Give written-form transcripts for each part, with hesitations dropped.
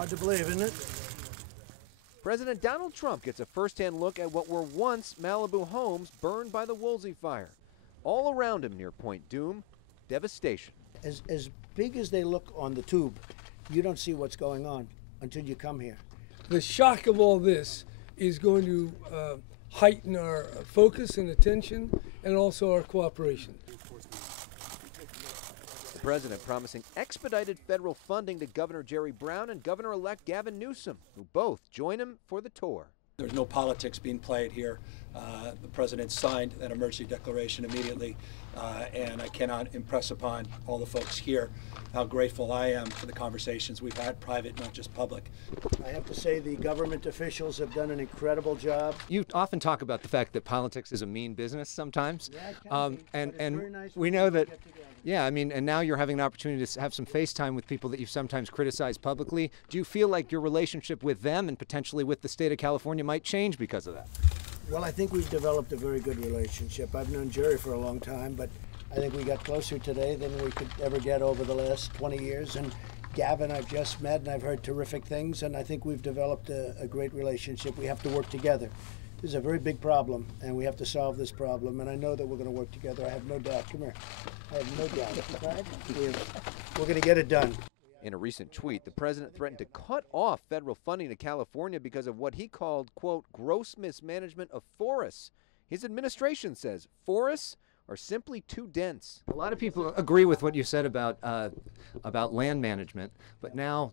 Hard to believe, isn't it? President Donald Trump gets a first-hand look at what were once Malibu homes burned by the Woolsey Fire. All around him near Point Dume, devastation. As big as they look on the tube, you don't see what's going on until you come here. The shock of all this is going to heighten our focus and attention and also our cooperation. The president promising expedited federal funding to Governor Jerry Brown and Governor-elect Gavin Newsom, who both join him for the tour. There's no politics being played here. The president signed that emergency declaration immediately, and I cannot impress upon all the folks here how grateful I am for the conversations we've had, private, not just public. I have to say the government officials have done an incredible job. You often talk about the fact that politics is a mean business sometimes. Yeah, it can be, and but it's very nice we when know people that, get together. yeah, I mean, and now you're having an opportunity to have some FaceTime with people that you've sometimes criticized publicly. Do you feel like your relationship with them and potentially with the state of California might change because of that? Well, I think we've developed a very good relationship. I've known Jerry for a long time, but I think we got closer today than we could ever get over the last 20 years. And Gavin, I've just met, and I've heard terrific things, and I think we've developed a great relationship. We have to work together. This is a very big problem, and we have to solve this problem, and I know that we're going to work together. I have no doubt. Come here. I have no doubt. We're going to get it done. In a recent tweet, the president threatened to cut off federal funding to California because of what he called, quote, gross mismanagement of forests. His administration says forests are simply too dense. A lot of people agree with what you said about land management, but now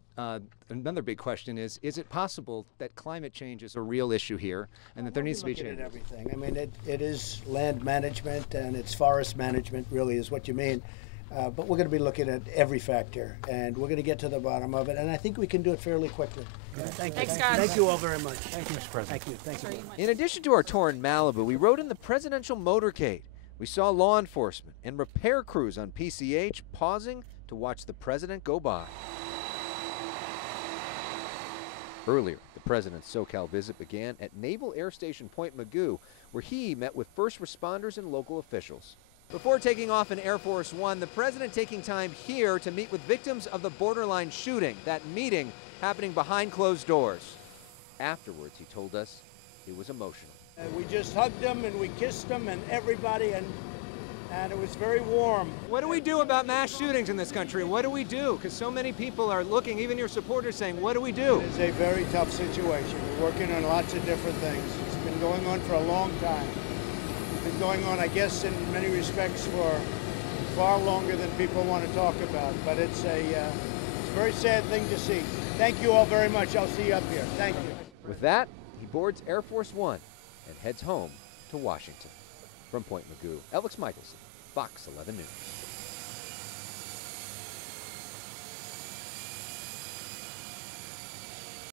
another big question is it possible that climate change is a real issue here and that there needs to be change? Everything. I mean, it is land management and it's forest management, really, is what you mean. But we're going to be looking at every factor, and we're going to get to the bottom of it, and I think we can do it fairly quickly. Thank you. Thanks, you all very much. Thank you, Mr. President. Thank you. Thank you. In addition to our tour in Malibu, we rode in the presidential motorcade. We saw law enforcement and repair crews on PCH pausing to watch the president go by. Earlier, the president's SoCal visit began at Naval Air Station Point Dume, where he met with first responders and local officials. Before taking off in Air Force One, the president taking time here to meet with victims of the borderline shooting, that meeting happening behind closed doors. Afterwards, he told us it was emotional. We just hugged them and we kissed them and everybody, and it was very warm. What do we do about mass shootings in this country? What do we do? Because so many people are looking, even your supporters saying, what do we do? It's a very tough situation. We're working on lots of different things. It's been going on for a long time. It's been going on, I guess, in many respects for far longer than people want to talk about. But it's a very sad thing to see. Thank you all very much. I'll see you up here. Thank you. With that, he boards Air Force One and heads home to Washington. From Point Dume, Elex Michaelson, Fox 11 News.